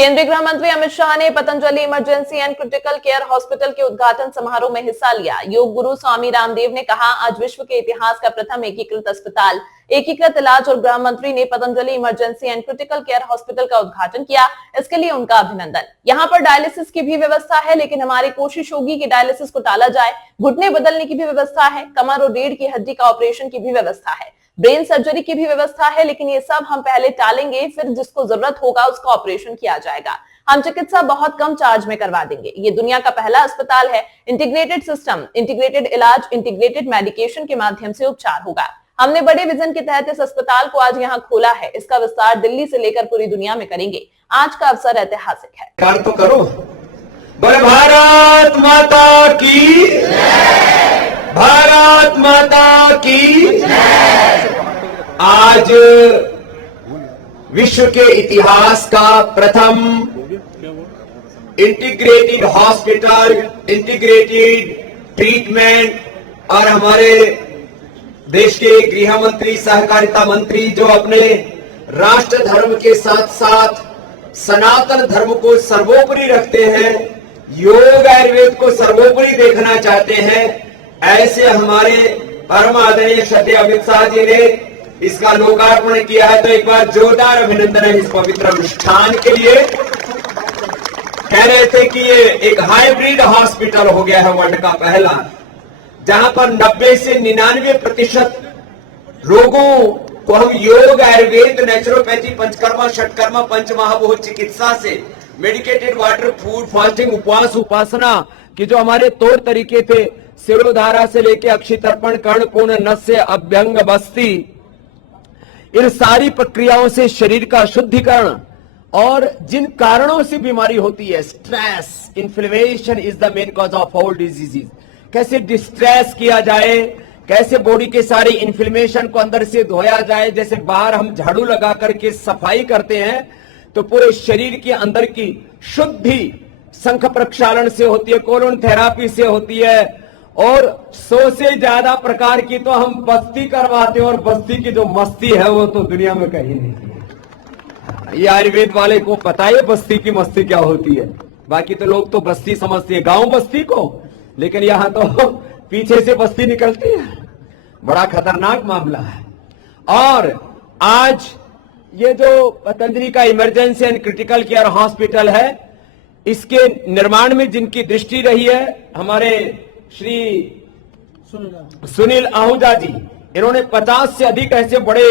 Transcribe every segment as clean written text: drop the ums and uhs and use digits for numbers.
केंद्रीय गृह मंत्री अमित शाह ने Patanjali emergency and critical care hospital के उद्घाटन समारोह में हिस्सा लिया। योग गुरु स्वामी रामदेव ने कहा, आज विश्व के इतिहास का प्रथम एकीकृत अस्पताल, एकीकृत इलाज और गृह मंत्री ने Patanjali emergency and critical care hospital का उद्घाटन किया। इसके लिए उनका अभिनंदन। यहाँ पर डायलिसिस की भी व्यवस्था है, लेकिन हमारी कोशिश होगी कि डायलिसिस को टाला जाए। घुटने बदलने की भी व्यवस्था है, कमर और रीढ़ की हड्डी का ऑपरेशन की भी व्यवस्था है, ब्रेन सर्जरी की भी व्यवस्था है, लेकिन ये सब हम पहले टालेंगे, फिर जिसको जरूरत होगा उसका ऑपरेशन किया जाएगा। हम चिकित्सा बहुत कम चार्ज में करवा देंगे। ये दुनिया का पहला अस्पताल है। इंटीग्रेटेड सिस्टम, इंटीग्रेटेड इलाज, इंटीग्रेटेड मेडिकेशन के माध्यम से उपचार होगा। हमने बड़े विजन के तहत इस अस्पताल को आज यहाँ खोला है। इसका विस्तार दिल्ली से लेकर पूरी दुनिया में करेंगे। आज का अवसर ऐतिहासिक है। तो करो, भारत माता की, भारत माता की। आज विश्व के इतिहास का प्रथम इंटीग्रेटेड हॉस्पिटल, इंटीग्रेटेड ट्रीटमेंट और हमारे देश के गृह मंत्री, सहकारिता मंत्री जो अपने राष्ट्र धर्म के साथ साथ सनातन धर्म को सर्वोपरि रखते हैं, योग आयुर्वेद को सर्वोपरि देखना चाहते हैं, ऐसे हमारे परम आदरणीय श्रद्धेय अमित शाह जी ने इसका लोकार्पण किया है। तो एक बार जोरदार अभिनंदन है इस पवित्र अनुष्ठान के लिए। कह रहे थे कि ये एक हाइब्रिड हॉस्पिटल हो गया है, वर्ल्ड का पहला, जहां पर 90 से 99% रोगों को हम योग आयुर्वेद, नेचुरोपैथी, पंचकर्मा, षटकर्मा, पंचमहाभूत चिकित्सा से, मेडिकेटेड वाटर, फूड, फास्टिंग, उपवास, उपासना के जो हमारे तौर तरीके थे, सिरोधारा से लेके अक्षि तर्पण, कर्ण पूर्ण, नस्य, अभ्यंग, बस्ती, इन सारी प्रक्रियाओं से शरीर का शुद्धिकरण और जिन कारणों से बीमारी होती है, stress, inflammation is the main cause of all diseases, कैसे डिस्ट्रेस किया जाए, कैसे बॉडी के सारी इन्फ्लेमेशन को अंदर से धोया जाए। जैसे बाहर हम झाड़ू लगा करके सफाई करते हैं, तो पूरे शरीर के अंदर की शुद्धि शंख प्रक्षालन से होती है, कोलोन थेरापी से होती है, और 100 से ज्यादा प्रकार की तो हम बस्ती करवाते हैं, और बस्ती की जो मस्ती है वो तो दुनिया में कहीं नहीं है। ये आयुर्वेद वाले को पता है बस्ती की मस्ती क्या होती है। बाकी तो लोग तो बस्ती समझते हैं गांव बस्ती को, लेकिन यहां तो पीछे से बस्ती निकलती है। बड़ा खतरनाक मामला है। और आज ये जो पतंजलि का emergency and critical care hospital है, इसके निर्माण में जिनकी दृष्टि रही है, हमारे श्री सुनील आहूजा जी, इन्होंने 50 से अधिक ऐसे बड़े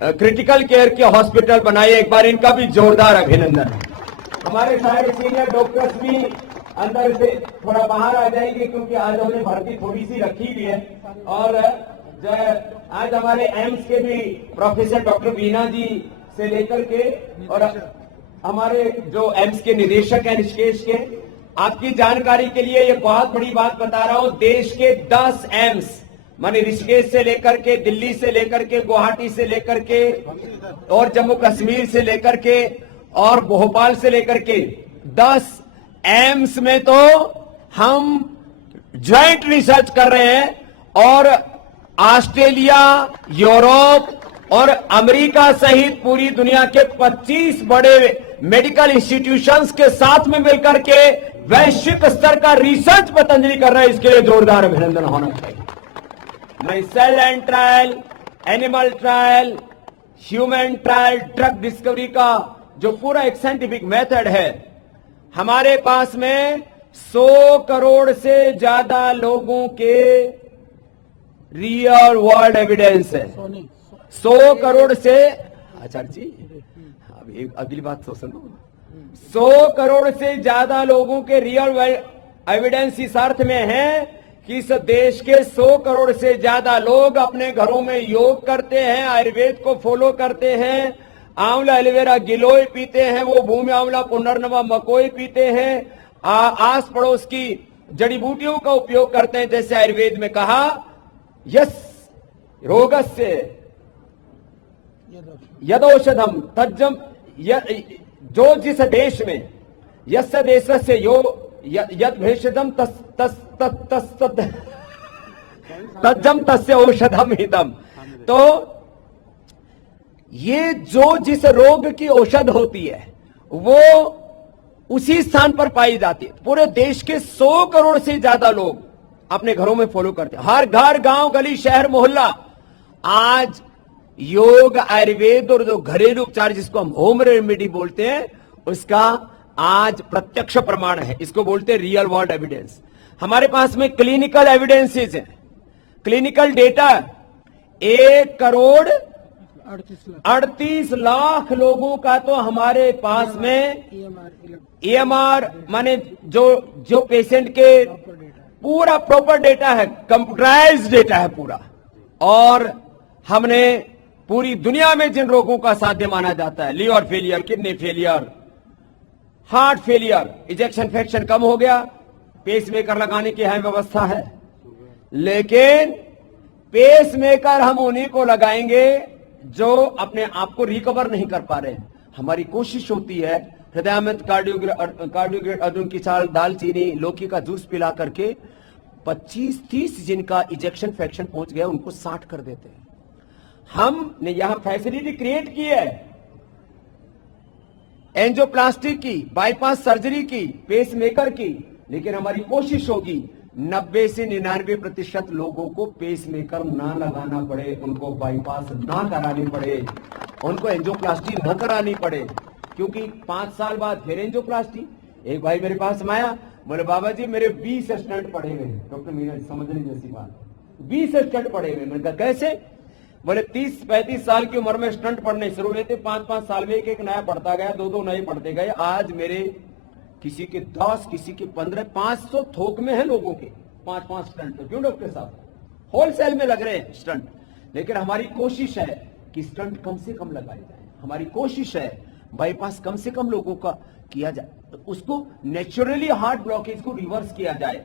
क्रिटिकल केयर के हॉस्पिटल बनाए। एक बार इनका भी जोरदार अभिनंदन। हमारे सारे सीनियर डॉक्टर्स भी अंदर से थोड़ा बाहर आ जाएंगे, क्योंकि आज हमने भर्ती थोड़ी सी रखी भी है। और आज हमारे एम्स के भी प्रोफेसर डॉक्टर बीना जी से लेकर के, और हमारे जो एम्स के निदेशक हैं ऋषिकेश के, आपकी जानकारी के लिए ये बहुत बड़ी बात बता रहा हूं, देश के 10 एम्स, माने ऋषिकेश से लेकर के, दिल्ली से लेकर के, गुवाहाटी से लेकर के, और जम्मू कश्मीर से लेकर के, और भोपाल से लेकर के 10 एम्स में तो हम ज्वाइंट रिसर्च कर रहे हैं। और ऑस्ट्रेलिया, यूरोप और अमेरिका सहित पूरी दुनिया के 25 बड़े मेडिकल इंस्टीट्यूशंस के साथ में मिलकर के वैश्विक स्तर का रिसर्च पतंजलि कर रहा है। इसके लिए जोरदार अभिनंदन होना चाहिए। मैं cell and trial, animal trial, human trial, drug discovery का जो पूरा एक साइंटिफिक मेथड है, हमारे पास में 100 करोड़ से ज्यादा लोगों के रियल वर्ल्ड एविडेंस है। 100 करोड़ से, आचार्य जी अब अगली बात तो सुनो, 100 करोड़ से ज्यादा लोगों के रियल एविडेंस इस अर्थ में है कि इस देश के 100 करोड़ से ज्यादा लोग अपने घरों में योग करते हैं, आयुर्वेद को फॉलो करते हैं, आंवला, एलोवेरा, गिलोय पीते हैं, वो भूमि आंवला, पुनर्नवा, मकोई पीते हैं, आस पड़ोस की जड़ी बूटियों का उपयोग करते हैं। जैसे आयुर्वेद में कहा, यस रोगस्य यदौषधम तज्जम, जो जिस देश में, यस्य देशस्य यो यद भेषजम तज्जम तस्य औषधम हितम। तो ये जो जिस रोग की औषध होती है वो उसी स्थान पर पाई जाती है। पूरे देश के 100 करोड़ से ज्यादा लोग अपने घरों में फॉलो करते हैं। हर घर, गांव, गली, शहर, मोहल्ला आज योग, आयुर्वेद और जो घरेलू उपचार जिसको हम होम रेमेडी बोलते हैं, उसका आज प्रत्यक्ष प्रमाण है। इसको बोलते हैं रियल वर्ल्ड एविडेंस। हमारे पास में क्लिनिकल एविडेंसेस है, क्लिनिकल डेटा। 1 करोड़ 38 लाख लोगों का तो हमारे पास में EMR माने जो पेशेंट के पूरा प्रॉपर डेटा है, कंप्यूटराइज्ड डेटा है पूरा। और हमने पूरी दुनिया में जिन रोगों का साध्य माना जाता है, liver failure, kidney failure, heart failure, ejection fraction कम हो गया, पेसमेकर लगाने की है व्यवस्था है। लेकिन पेसमेकर हम उन्हीं को लगाएंगे जो अपने आप को रिकवर नहीं कर पा रहे। हमारी कोशिश होती है हृदयामंत, कार्डियोग्रेड, अर्जुन की छाल, दालचीनी, लौकी का जूस पिला करके 25-30 जिनका इजेक्शन फ्रैक्शन पहुंच गया उनको 60 कर देते हैं। हमने यहां फैसिलिटी क्रिएट की है, एंजियोप्लास्टी की, बाईपास सर्जरी की, पेसमेकर की। लेकिन हमारी कोशिश होगी 90 से 99% लोगों को पेसमेकर ना लगाना पड़े, उनको बाईपास ना करानी पड़े, उनको एंजियोप्लास्टी ना करानी पड़े। क्योंकि 5 साल बाद फिर एंजियोप्लास्टी। एक भाई मेरे पास में आया, बोले बाबा जी मेरे 20 स्टंट पड़े हुए हैं। डॉक्टर मीरा समझने जैसी बात, 20 स्टंट पड़े हुए। मैंने कहा कैसे? बोले 30-35 साल की उम्र में स्टंट पड़ने शुरू हुए थे, 5-5 साल में एक नया पड़ता गया, 2-2 नए पड़ते गए। आज मेरे किसी के 10, किसी के 15, 500 थोक में है लोगों के 5-5 स्टंट। क्यों डॉक्टर साहब? होलसेल में लग रहे हैं स्टंट। लेकिन हमारी कोशिश है कि स्टंट कम से कम लगाए जाए। हमारी कोशिश है बाईपास कम से कम लोगों का किया जाए, उसको नेचुरली हार्ट ब्लॉकेज को रिवर्स किया जाए।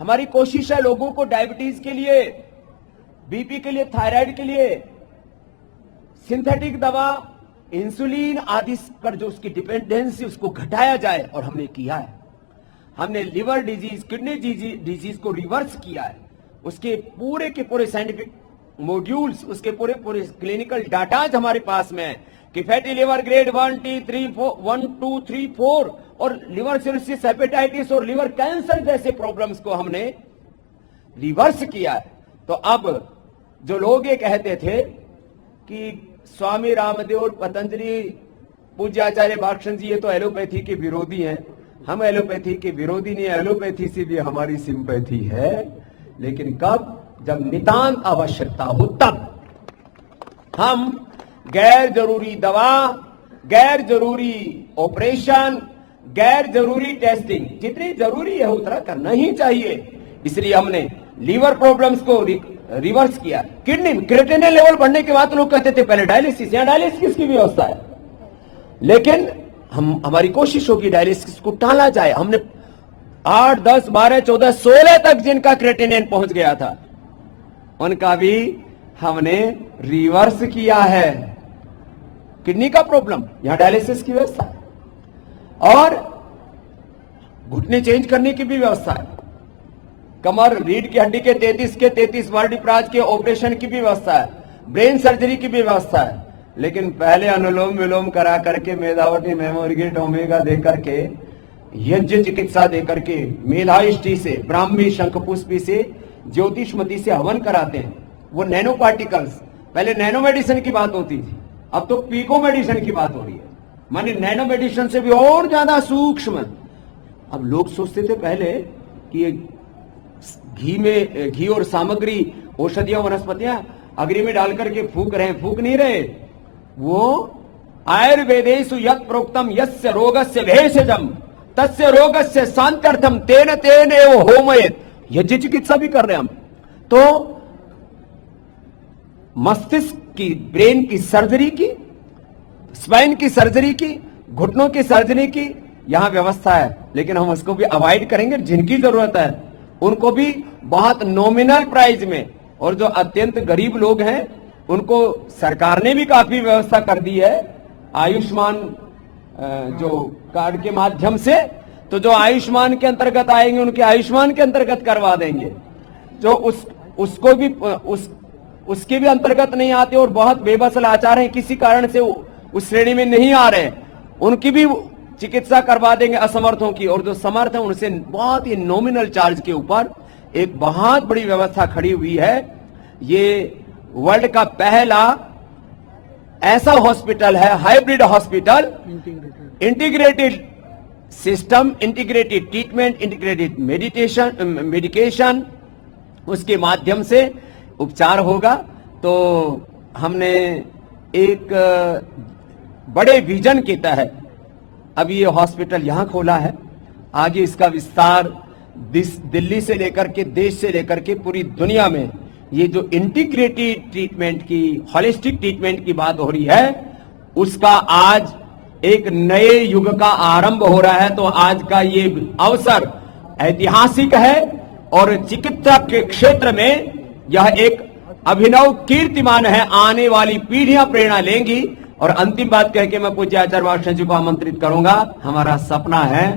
हमारी कोशिश है लोगों को डायबिटीज के लिए, बीपी के लिए, थायराइड के लिए सिंथेटिक दवा, इंसुलिन आदि पर जो उसकी डिपेंडेंसी उसको घटाया जाए। और हमने किया है। हमने लिवर डिजीज, किडनी डिजीज को रिवर्स किया है। उसके पूरे के पूरे साइंटिफिक मॉड्यूल्स, उसके पूरे क्लिनिकल डाटाज हमारे पास में है कि फैटी लिवर ग्रेड 1, 2, 3, 4 और लिवर सिरोसिस, हेपेटाइटिस और लिवर कैंसर जैसे प्रॉब्लम्स को हमने रिवर्स किया है। तो अब जो लोग ये कहते थे कि स्वामी रामदेव और पतंजलि, पूज्य आचार्य भाषण जी ये तो एलोपैथी के विरोधी हैं, हम एलोपैथी के विरोधी नहीं, एलोपैथी से भी हमारी सिंपैथी है। लेकिन कब? जब नितांत आवश्यकता हो तब। हम गैर जरूरी दवा, गैर जरूरी ऑपरेशन, गैर जरूरी टेस्टिंग जितनी जरूरी है उतना करना ही चाहिए। इसलिए हमने लीवर प्रॉब्लम्स को रिवर्स किया। किडनी क्रिएटिनिन लेवल बढ़ने के बाद लोग कहते थे पहले डायलिसिस, यहां डायलिसिस की व्यवस्था है। लेकिन हमारी कोशिश होगी डायलिसिस को टाला जाए। हमने 8, 10, 12, 14, 16 तक जिनका क्रिएटिनिन पहुंच गया था उनका भी हमने रिवर्स किया है। किडनी का प्रॉब्लम, यहां डायलिसिस की व्यवस्था है और घुटने चेंज करने की भी व्यवस्था है। कमर, रीढ़ की हड्डी के 33 के 33 वर्टिब्राज के ऑपरेशन की भी व्यवस्था है, ब्रेन सर्जरी की भी व्यवस्था है। लेकिन पहले अनुलोम विलोम करा करके, मेधावटी, मेमोरिगेट, ओमेगा दे करके, यज्ञ चिकित्सा दे करके, मेधाइष्टि से, ब्राह्मी, शंखपुष्पी से, ज्योतिषमती से हवन कराते हैं। वो नैनो पार्टिकल्स, पहले नैनो मेडिसिन की बात होती थी, अब तो पीको मेडिसिन की बात हो रही है। माने नैनो मेडिसिन से भी और ज्यादा सूक्ष्म। अब लोग सोचते थे पहले कि ये घी और सामग्री, औषधियां, वनस्पतियां अग्नि में डालकर के फूक रहे हैं, फूक नहीं रहे। वो आयुर्वेदेषु यत् प्रोक्तम यस्य रोगस्य भेषजम तस्य रोगस्य शांत्यर्थम तेन तेन एव होमयेत्। यज्ञ चिकित्सा भी कर रहे हैं हम। तो मस्तिष्क की, ब्रेन की सर्जरी की, स्पाइन की सर्जरी की, घुटनों की सर्जरी की यहां व्यवस्था है। लेकिन हम उसको भी अवॉइड करेंगे। जिनकी जरूरत है उनको भी बहुत नॉमिनल प्राइस में, और जो अत्यंत गरीब लोग हैं उनको सरकार ने भी काफी व्यवस्था कर दी है आयुष्मान जो कार्ड के माध्यम से। तो जो आयुष्मान के अंतर्गत आएंगे उनके आयुष्मान के अंतर्गत करवा देंगे। जो उसको भी उसके भी अंतर्गत नहीं आते और बहुत बेबस लाचार हैं, किसी कारण से उस श्रेणी में नहीं आ रहे, उनकी भी चिकित्सा करवा देंगे असमर्थों की, और जो समर्थ है उनसे बहुत ही नॉमिनल चार्ज के ऊपर एक बहुत बड़ी व्यवस्था खड़ी हुई है। ये वर्ल्ड का पहला ऐसा हॉस्पिटल है, hybrid hospital, integrated system, integrated treatment, integrated medication, उसके माध्यम से उपचार होगा। तो हमने एक बड़े विजन के तहत अभी ये हॉस्पिटल यहां खोला है। आगे इसका विस्तार दिल्ली से लेकर के, देश से लेकर के पूरी दुनिया में ये जो इंटीग्रेटेड ट्रीटमेंट की, होलिस्टिक ट्रीटमेंट की बात हो रही है, उसका आज एक नए युग का आरंभ हो रहा है। तो आज का ये अवसर ऐतिहासिक है और चिकित्सा के क्षेत्र में यह एक अभिनव कीर्तिमान है। आने वाली पीढ़ियां प्रेरणा लेंगी। और अंतिम बात कह के मैं पूज्य आचार्य महाशय जी को आमंत्रित करूंगा। हमारा सपना है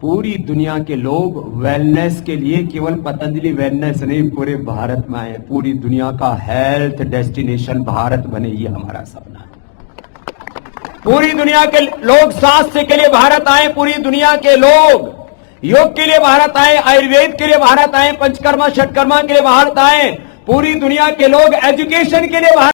पूरी दुनिया के लोग वेलनेस के लिए, केवल पतंजलि वेलनेस नहीं, पूरे भारत में आए, पूरी दुनिया का हेल्थ डेस्टिनेशन भारत बने, ये हमारा सपना है। पूरी दुनिया के लोग स्वास्थ्य के लिए भारत आए, पूरी दुनिया के लोग योग के लिए भारत आए, आयुर्वेद के लिए भारत आए, पंचकर्मा षटकर्मा के लिए भारत आए, पूरी दुनिया के लोग एजुकेशन के लिए भारत